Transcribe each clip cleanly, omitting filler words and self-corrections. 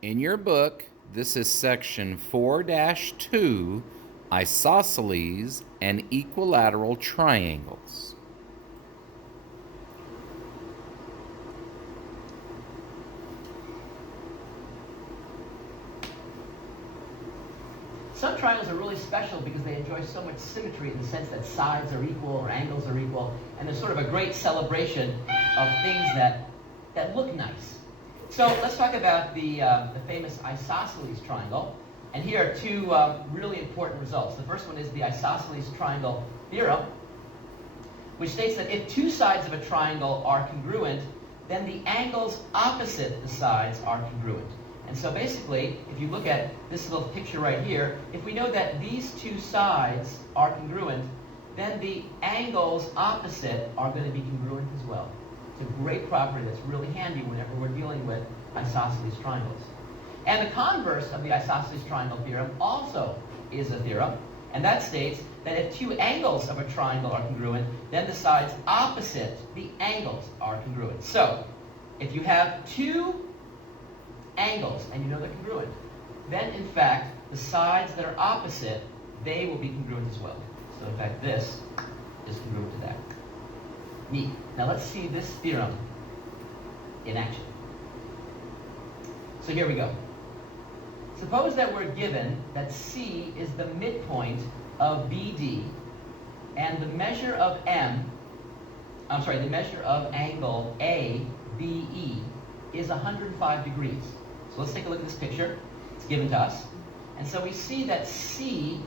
In your book, this is section 4-2, Isosceles and Equilateral Triangles. Some triangles are really special because they enjoy so much symmetry in the sense that sides are equal or angles are equal, and there's sort of a great celebration of things that look nice. So let's talk about the famous isosceles triangle. And here are two really important results. The first one is the isosceles triangle theorem, which states that if two sides of a triangle are congruent, then the angles opposite the sides are congruent. And so basically, if you look at this little picture right here, if we know that these two sides are congruent, then the angles opposite are going to be congruent as well. It's a great property that's really handy whenever we're dealing with isosceles triangles. And the converse of the isosceles triangle theorem also is a theorem, and that states that if two angles of a triangle are congruent, then the sides opposite the angles are congruent. So, if you have two angles and you know they're congruent, then in fact the sides that are opposite, they will be congruent as well. So in fact this is congruent to that. Neat. Now let's see this theorem in action. So here we go. Suppose that we're given that C is the midpoint of BD and the measure of the measure of angle ABE is 105 degrees. So let's take a look at this picture. It's given to us. And so we see that C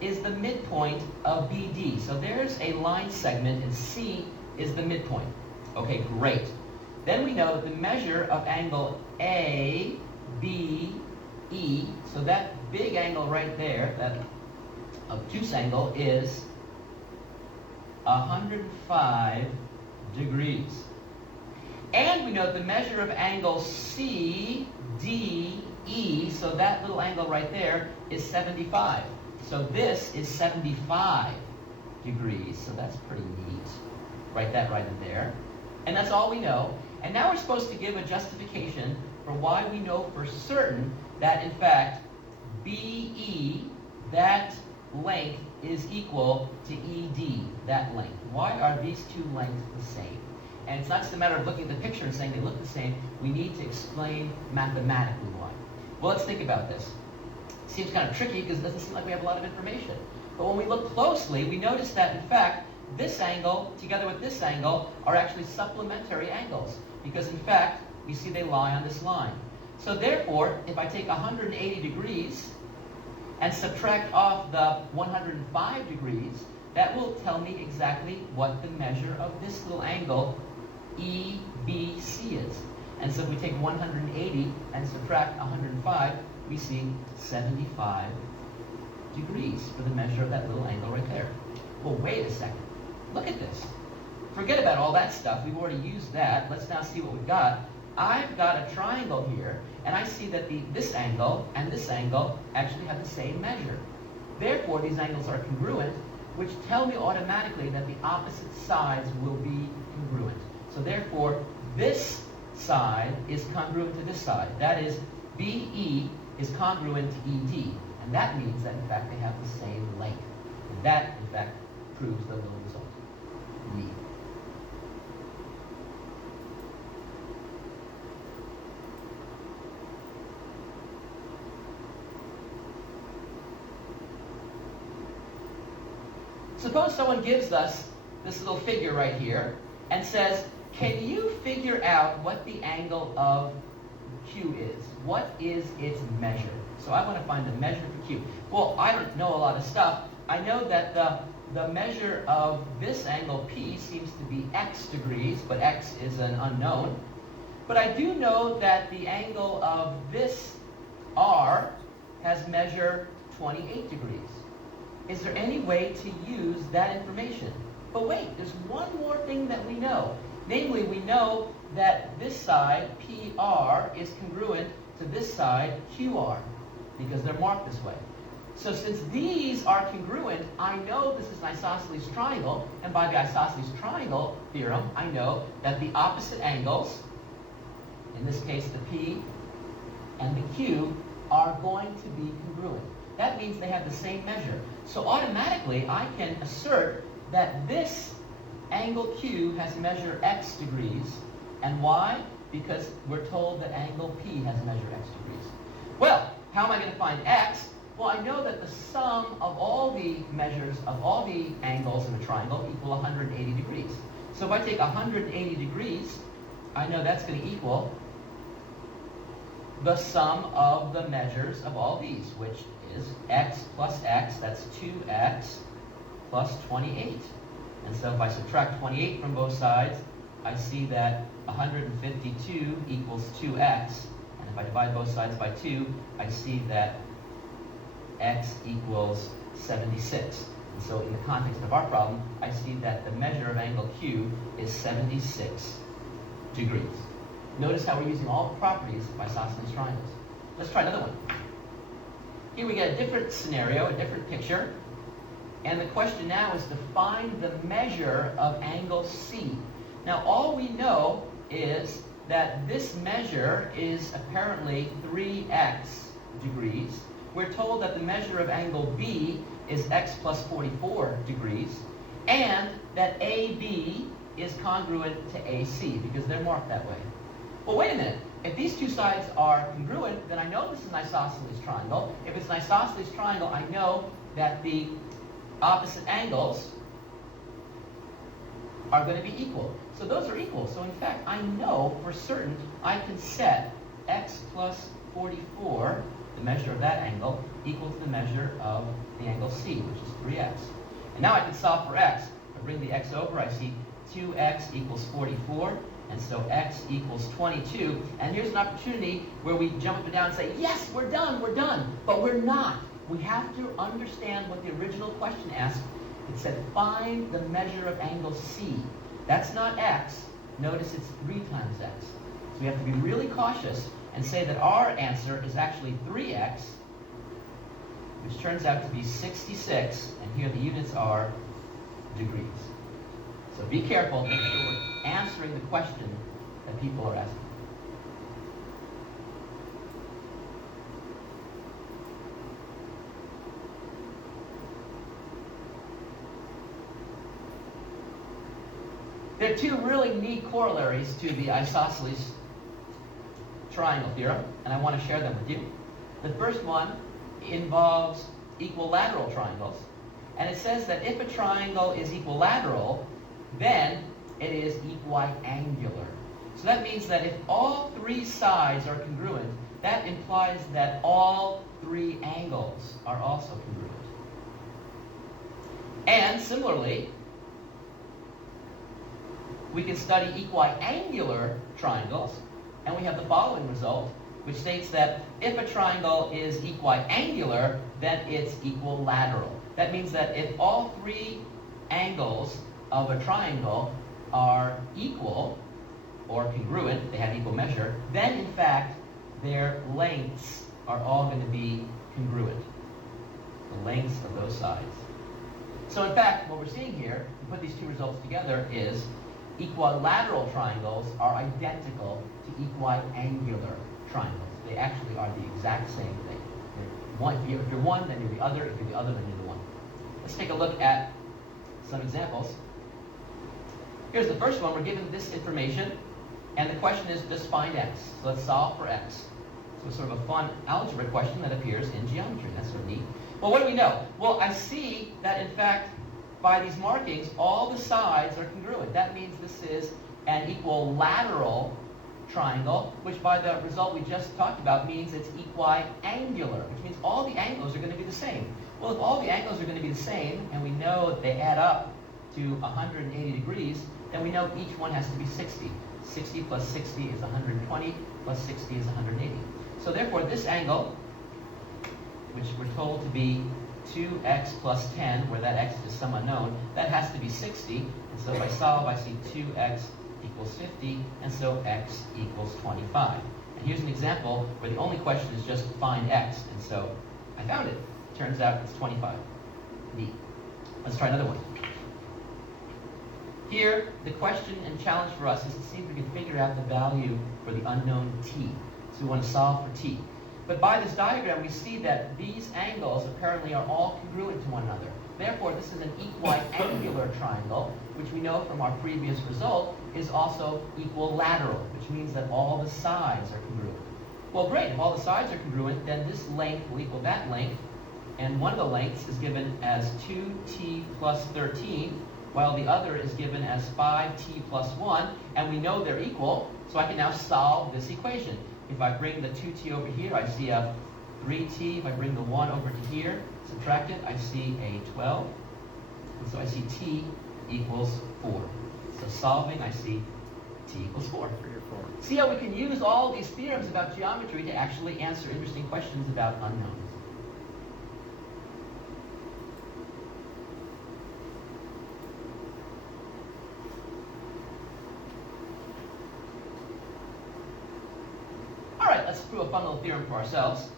is the midpoint of BD. So there's a line segment, and C is the midpoint. Okay, great. Then we know that the measure of angle ABE, so that big angle right there, that obtuse angle, is 105 degrees. And we know the measure of angle CDE, so that little angle right there, is 75. So this is 75 degrees, so that's pretty neat. Write that right in there. And that's all we know. And now we're supposed to give a justification for why we know for certain that, in fact, BE, that length, is equal to ED, that length. Why are these two lengths the same? And it's not just a matter of looking at the picture and saying they look the same. We need to explain mathematically why. Well, let's think about this. It seems kind of tricky because it doesn't seem like we have a lot of information. But when we look closely, we notice that, in fact, this angle together with this angle are actually supplementary angles. Because, in fact, we see they lie on this line. So therefore, if I take 180 degrees and subtract off the 105 degrees, that will tell me exactly what the measure of this little angle EBC is. And so if we take 180 and subtract 105, we see 75 degrees for the measure of that little angle right there. Well, wait a second. Look at this. Forget about all that stuff. We've already used that. Let's now see what we've got. I've got a triangle here, and I see that this angle and this angle actually have the same measure. Therefore, these angles are congruent, which tell me automatically that the opposite sides will be congruent. So therefore, this side is congruent to this side. That is, BE is congruent to ED. And that means that, in fact, they have the same length. And that, in fact, proves the little result. Neat. Suppose someone gives us this little figure right here and says, can you figure out what the angle of Q is? What is its measure? So I want to find the measure for Q. Well, I don't know a lot of stuff. I know that the measure of this angle P seems to be x degrees, but x is an unknown. But I do know that the angle of this R has measure 28 degrees. Is there any way to use that information? But wait, there's one more thing that we know. Namely, we know that this side, PR, is congruent to this side, QR, because they're marked this way. So since these are congruent, I know this is an isosceles triangle, and by the isosceles triangle theorem, I know that the opposite angles, in this case the P and and the q are going to be congruent. That means they have the same measure. So automatically, I can assert that this angle Q has measure x degrees. And why? Because we're told that angle P has measure x degrees. Well, how am I going to find x? Well, I know that the sum of all the measures of all the angles in a triangle equal 180 degrees. So if I take 180 degrees, I know that's going to equal the sum of the measures of all these, which is x plus x, that's 2x plus 28. And so if I subtract 28 from both sides, I see that 152 equals 2x. And if I divide both sides by 2, I see that x equals 76. And so in the context of our problem, I see that the measure of angle Q is 76 degrees. Notice how we're using all the properties of isosceles triangles. Let's try another one. Here we get a different scenario, a different picture. And the question now is to find the measure of angle C. Now all we know is that this measure is apparently 3x degrees. We're told that the measure of angle B is x plus 44 degrees, and that AB is congruent to AC because they're marked that way. Well, wait a minute. If these two sides are congruent, then I know this is an isosceles triangle. If it's an isosceles triangle, I know that the opposite angles are going to be equal. So those are equal. So in fact, I know for certain I can set x plus 44, the measure of that angle, equal to the measure of the angle C, which is 3x. And now I can solve for x. If I bring the x over, I see 2x equals 44. And so x equals 22. And here's an opportunity where we jump up and down and say, yes, we're done. But we're not. We have to understand what the original question asked. It said, find the measure of angle C. That's not x. Notice it's 3 times x. So we have to be really cautious and say that our answer is actually 3x, which turns out to be 66. And here the units are degrees. So be careful, make sure we're answering the question that people are asking. There are two really neat corollaries to the isosceles triangle theorem, and I want to share them with you. The first one involves equilateral triangles, and it says that if a triangle is equilateral, then it is equiangular. So that means that if all 3 sides are congruent, that implies that all 3 angles are also congruent. And similarly, we can study equiangular triangles, and we have the following result, which states that if a triangle is equiangular, then it's equilateral. That means that if all 3 angles of a triangle are equal or congruent, they have equal measure, then in fact their lengths are all going to be congruent. The lengths of those sides. So in fact, what we're seeing here, to put these two results together, is equilateral triangles are identical to equiangular triangles. They actually are the exact same thing. If you're one, then you're the other. If you're the other, then you're the one. Let's take a look at some examples. Here's the first one. We're given this information, and the question is just find x. So let's solve for x. So it's sort of a fun algebra question that appears in geometry. That's sort of neat. Well, what do we know? Well, I see that, in fact, by these markings, all the sides are congruent. That means this is an equilateral triangle, which by the result we just talked about means it's equiangular, which means all the angles are going to be the same. Well, if all the angles are going to be the same, and we know that they add up to 180 degrees, then we know each one has to be 60. 60 plus 60 is 120, plus 60 is 180. So therefore, this angle, which we're told to be 2x plus 10, where that x is some unknown, that has to be 60. And so if I solve, I see 2x equals 50, and so x equals 25. And here's an example where the only question is just find x, and so I found it. Turns out it's 25. Neat. Let's try another one. Here, the question and challenge for us is to see if we can figure out the value for the unknown t. So we want to solve for t. But by this diagram, we see that these angles apparently are all congruent to one another. Therefore, this is an equiangular triangle, which we know from our previous result is also equilateral, which means that all the sides are congruent. Well, great. If all the sides are congruent, then this length will equal that length. And one of the lengths is given as 2t plus 13, while the other is given as 5t plus 1. And we know they're equal, so I can now solve this equation. If I bring the 2t over here, I see a 3t. If I bring the 1 over to here, subtract it, I see a 12. And so I see t equals 4. So solving, I see t equals 4. 3 or 4. See how we can use all these theorems about geometry to actually answer interesting questions about unknowns. All right, let's prove a fun little theorem for ourselves.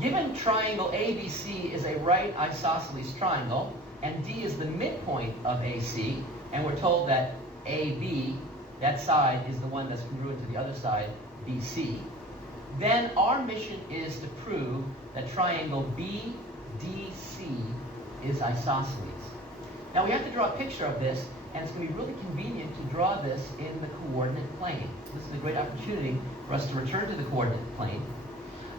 Given triangle ABC is a right isosceles triangle, and D is the midpoint of AC, and we're told that AB, that side, is the one that's congruent to the other side, BC, then our mission is to prove that triangle BDC is isosceles. Now we have to draw a picture of this, and it's going to be really convenient to draw this in the coordinate plane. This is a great opportunity for us to return to the coordinate plane.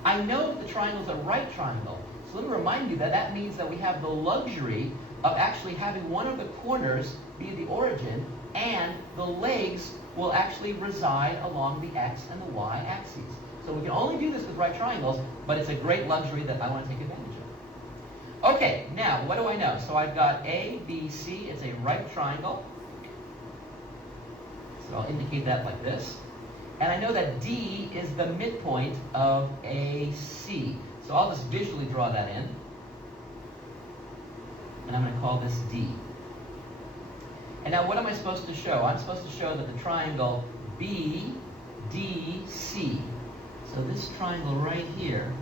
I know that the triangle is a right triangle, so let me remind you that that means that we have the luxury of actually having one of the corners be the origin, and the legs will actually reside along the x and the y axes. So we can only do this with right triangles, but it's a great luxury that I want to take advantage of. Okay, now what do I know? So I've got A, B, C. It's a right triangle. So I'll indicate that like this. And I know that D is the midpoint of AC. So I'll just visually draw that in. And I'm going to call this D. And now what am I supposed to show? I'm supposed to show that the triangle BDC, so this triangle right here,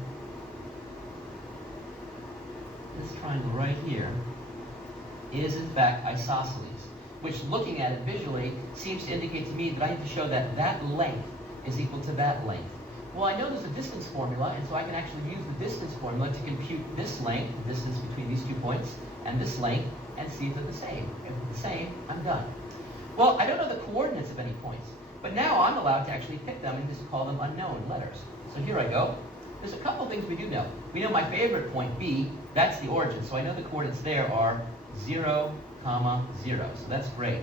is in fact isosceles, which looking at it visually seems to indicate to me that I need to show that that length is equal to that length. Well, I know there's a distance formula, and so I can actually use the distance formula to compute this length, the distance between these 2 points, and this length, and see if they're the same. If they're the same, I'm done. Well, I don't know the coordinates of any points, but now I'm allowed to actually pick them and just call them unknown letters. So here I go. There's a couple things we do know. We know my favorite point, B, that's the origin, so I know the coordinates there are 0, 0. So that's great.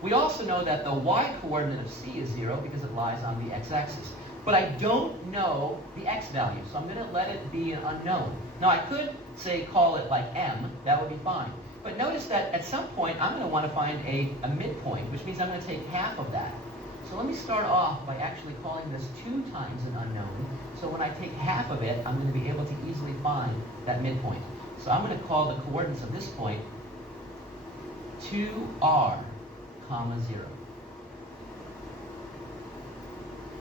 We also know that the y-coordinate of C is 0 because it lies on the x-axis. But I don't know the x value, so I'm going to let it be an unknown. Now I could, say, call it like m. That would be fine. But notice that at some point I'm going to want to find a midpoint, which means I'm going to take half of that. So let me start off by actually calling this 2 times an unknown. So when I take half of it, I'm going to be able to easily find that midpoint. So I'm going to call the coordinates of this point 2r, 0.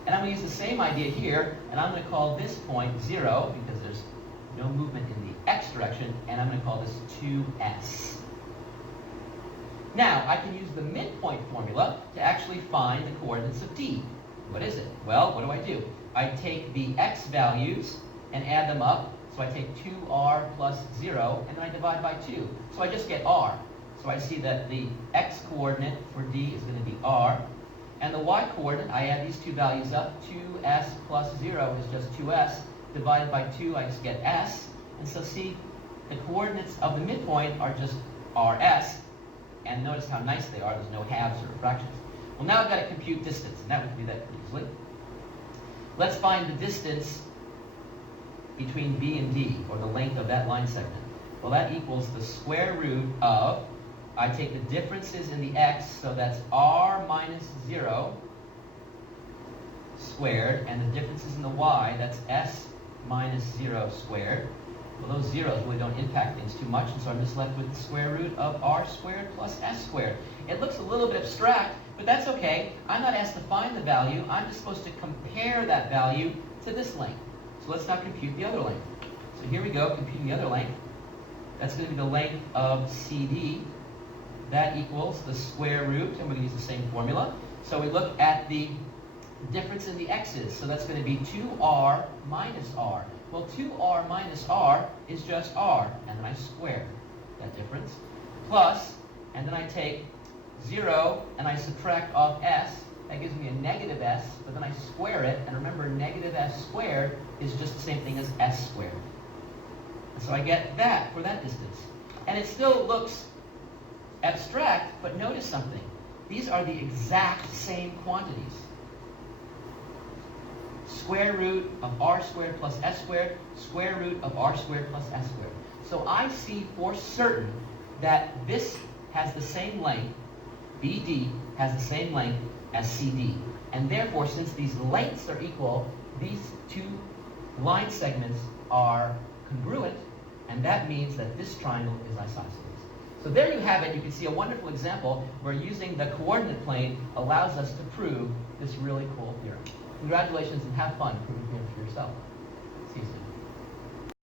And I'm going to use the same idea here, and I'm going to call this point 0, because there's no movement in the x direction, and I'm going to call this 2s. Now, I can use the midpoint formula to actually find the coordinates of D. What is it? Well, what do? I take the x values and add them up. So I take 2r plus 0, and then I divide by 2. So I just get r. So I see that the x coordinate for D is going to be r. And the y coordinate, I add these 2 values up. 2s plus 0 is just 2s. Divided by 2, I just get s. And so see, the coordinates of the midpoint are just rs. And notice how nice they are. There's no halves or fractions. Well, now I've got to compute distance, and that we can do that pretty easily. Let's find the distance between B and D, or the length of that line segment. Well, that equals the square root of, I take the differences in the x, so that's r minus 0 squared, and the differences in the y, that's s minus 0 squared. Well, those zeros really don't impact things too much, and so I'm just left with the square root of r squared plus s squared. It looks a little bit abstract, but that's okay. I'm not asked to find the value. I'm just supposed to compare that value to this length. So let's now compute the other length. So here we go, computing the other length. That's going to be the length of CD. That equals the square root, and we're going to use the same formula. So we look at the difference in the x's. So that's going to be 2r minus r. Well, 2r minus r is just r, and then I square that difference. Plus, and then I take 0 and I subtract off s. That gives me a negative s, but then I square it, and remember, negative s squared is just the same thing as s squared. And so I get that for that distance. And it still looks abstract, but notice something. These are the exact same quantities. Square root of r squared plus s squared, square root of r squared plus s squared. So I see for certain that this has the same length, BD has the same length as CD. And therefore, since these lengths are equal, these two line segments are congruent, and that means that this triangle is isosceles. So there you have it. You can see a wonderful example where using the coordinate plane allows us to prove this really cool theorem. Congratulations and have fun proving theorems for yourself. See you soon.